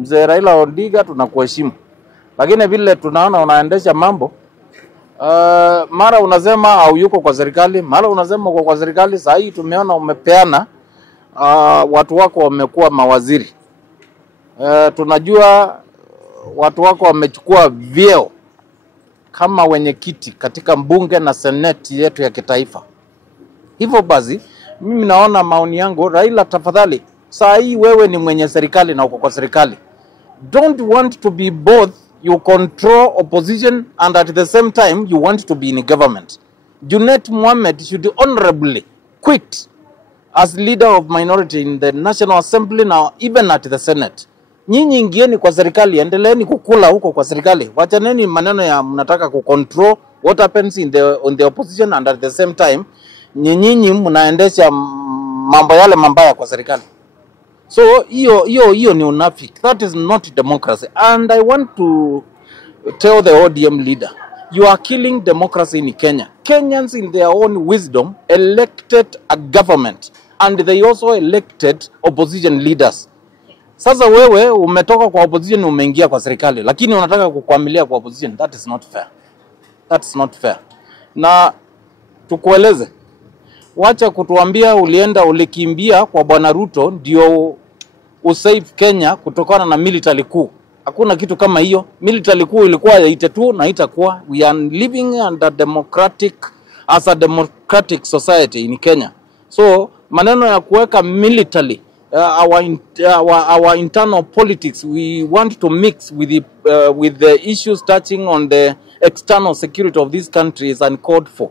Mzee Raila Odinga tunakuheshimu. Lakini vile tunaona unaendesha mambo, mara unasema au yuko kwa serikali, mara unasema uko kwa serikali. Sasa hii tumeona umepeana watu wako wamekuwa mawaziri. Tunajua watu wako wamechukua vyeo kama wenye kiti katika bunge na seneti yetu ya kitaifa. Hivyo basi mimi naona maoni yangu, Raila tafadhali, saa hii wewe ni mwenye serikali na uko kwa serikali. Don't want to be both. You control opposition and at the same time you want to be in government. Junet Mohammed should honorably quit as leader of minority in the National Assembly now, even at the Senate. Nyinyi ingieni kwa serikali, endeleeni kukula huko kwa serikali. Wachaneni maneno ya mnataka kucontrol what happens in the opposition and at the same time nyinyi mnaendesha mambo yale mambaya kwa serikali. So hiyo ni unafiki. That is not democracy. And I want to tell the ODM leader, you are killing democracy in Kenya. Kenyans in their own wisdom elected a government and they also elected opposition leaders. Sasa wewe umetoka kwa opposition umeingia kwa serikali, lakini unataka kukwamilia kwa opposition. That is not fair. That is not fair. Na tukueleze, wacha kutuambia ulikimbia kwa Bwana Ruto ndio usave Kenya kutokana na military coup. Hakuna kitu kama hiyo. Military coup ilikuwa itatua na itakuwa. We are living under as a democratic society in Kenya. So maneno ya kuweka military our internal politics, we want to mix with the issues touching on the external security of this country is uncalled for.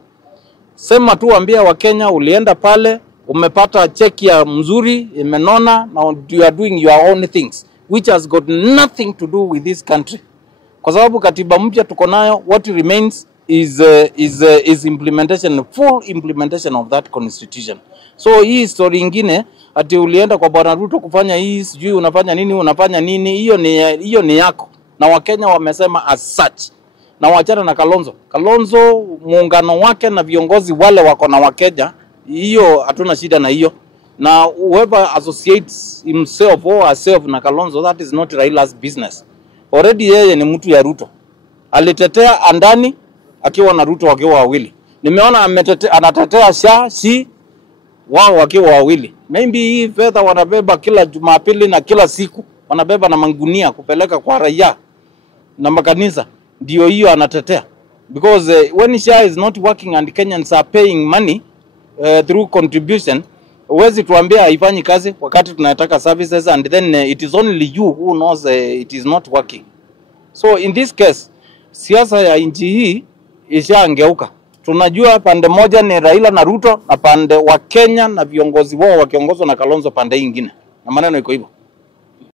Sema tu ambia wa Kenya ulienda pale, umepata cheki ya mzuri, imenona, now you are doing your own things, which has got nothing to do with this country. Kwa sababu katiba mpya tuko nayo, what remains is implementation, full implementation of that constitution. So hii story ingine, ati ulienda kwa Bwana Ruto kufanya hii, sijui unafanya nini, hiyo ni yako. Na Wakenya wamesema as such. Na wachana na Kalonzo muungano wake na viongozi wale wako na Wakenya, hiyo hatuna shida na hiyo. Na whoever associates himself or herself na Kalonzo, that is not Raila's business. Already yeye ni mtu ya Ruto. Alitetea andani akiwa na Ruto wakiwa wawili. Nimeona anatetea si wao wakiwa wawili. Maybe hii fedha wanabeba kila Jumapili na kila siku. Wanabeba na mangunia kupeleka kwa raia na makanisa. Ndio hiyo anatetea. Because when SHA is not working and Kenyans are paying money through contribution, huwezi tuambia haifanyi kazi wakati tunataka services, and then it is only you who knows it is not working. So in this case, siasa ya nchi hii ishaangeuka. Tunajua pande moja ni Raila na Ruto, na pande wa Kenya na viongozi wao wakiongozwa na Kalonzo pande nyingine. Na maneno iko hivyo.